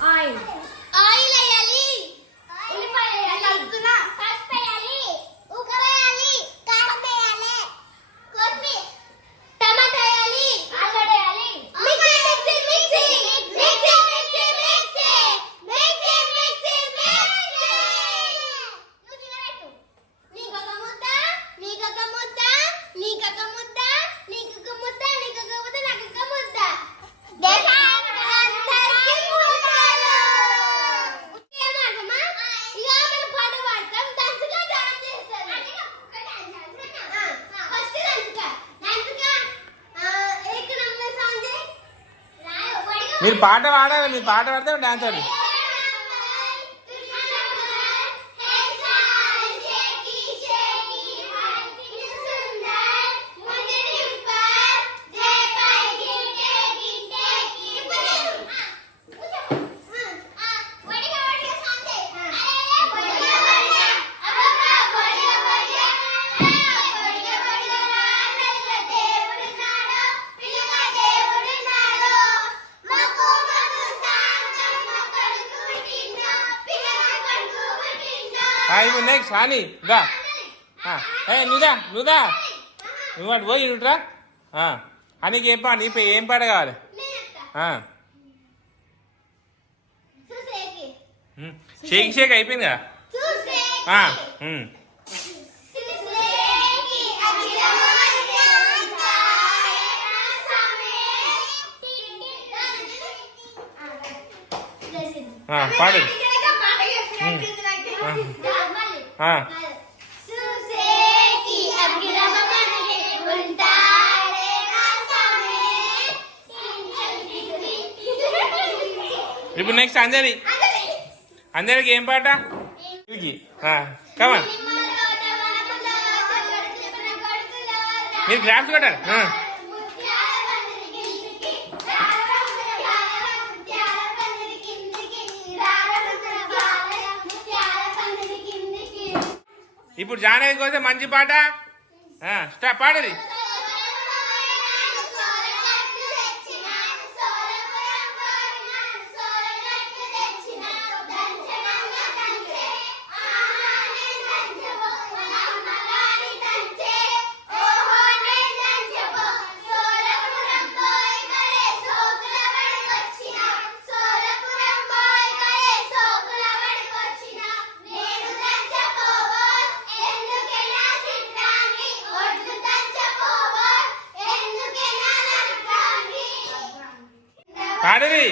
Ai. మీరు పాట పాడాలి మీరు పాట పాడితే డాన్స్ ఆడి ఆయన ఉన్నాయి సాని దా. ఏ నుదా నుదా నువ్వు అంటే పోయి ఉంటరా అనికి ఏం పాట ఇప్పుడు ఏం పాట కావాలి? షేక్ షేక్ అయిపోయిందిగా పాడు. ఇప్పుడు నెక్స్ట్ అంజలి. అంజలికి ఏం పాట? కమన్ మీరు క్లాప్స్ కొట్టారు ఇప్పుడు జాయిన్ అయిపోతే మంచి పాట? పాడది. అడవి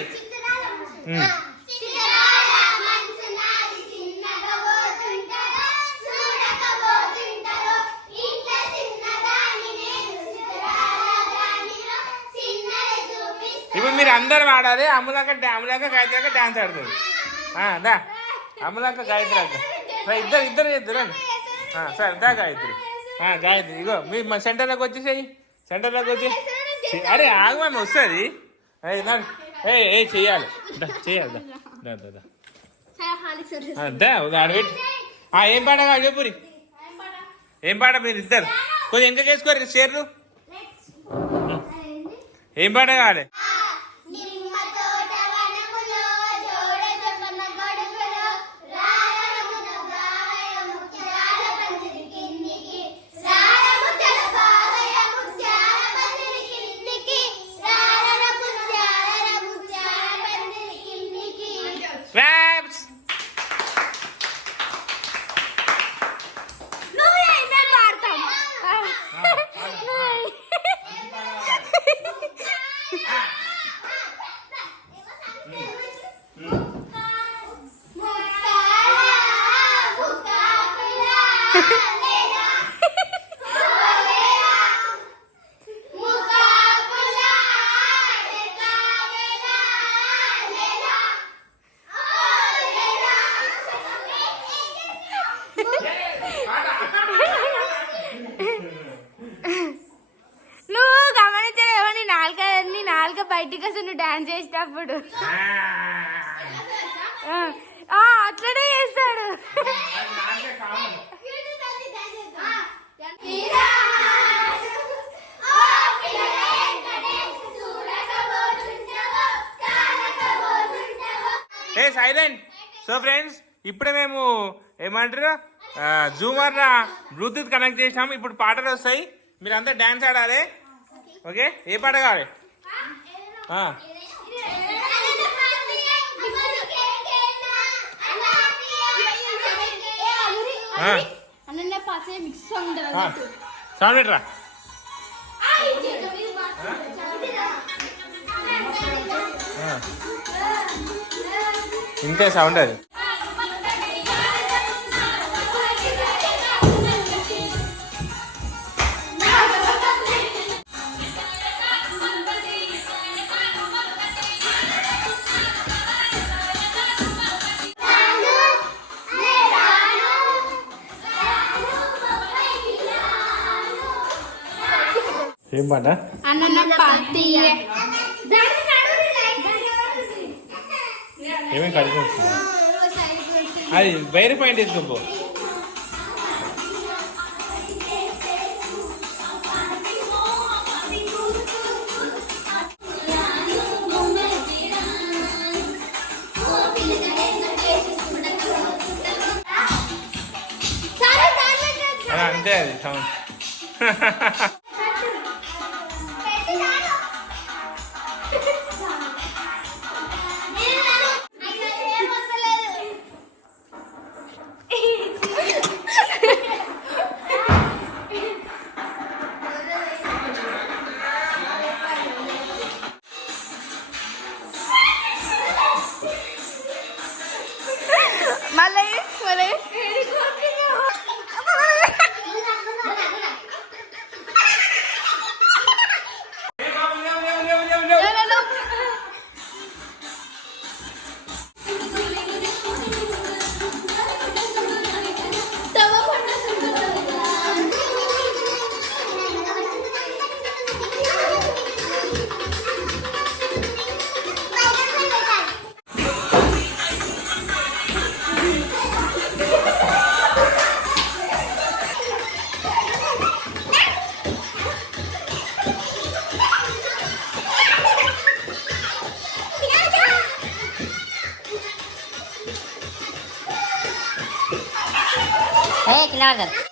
ఇప్పుడు మీరు అందరు వాడాలి అమలాక అమలాక గాయత్రాక డాన్స్ ఆడుతుంది. దా. అమలాక గాయత్రాక ఇద్దరు ఇద్దరు చేద్దరండి సరే దా గాయత్రి. గాయత్రి ఇగో మీ సెంటర్లోకి వచ్చేసేయి. సెంటర్లోకి వచ్చి అరే ఆగమని వస్తుంది. ఏ ఏ చెయ్యాలి. చేయాలి ఏం పాట కాదు చెప్పురి ఏం పాట మీరు ఇద్దరు? కొంచెం ఎంక చేసుకోరు షేర్లు. ఏం పాట కావాలి? నువ్వు గమనించలేవా నీ నాలుక నీ నాలుక బయటికి వస్తు నువ్వు డాన్స్ చేసేటప్పుడు. అట్లనే చేస్తాడు. ఏ సైలెంట్ సో ఫ్రెండ్స్ ఇప్పుడే మేము ఏమంటారు? జూమర్ బ్లూటూత్ కనెక్ట్ చేసాము ఇప్పుడు పాటలు వస్తాయి. మీరు అంతా ఆడాలి. ఓకే ఏ పాట కావాలి? ఆ, సౌండ్ పెట్టరా? ఇంతే సౌండ్ అది. ఏం పాట ఏమేమి అది వేరే పాయింట్ తీసుకోపో అది అంతే అది సౌండ్. ఏ కింద పడతారు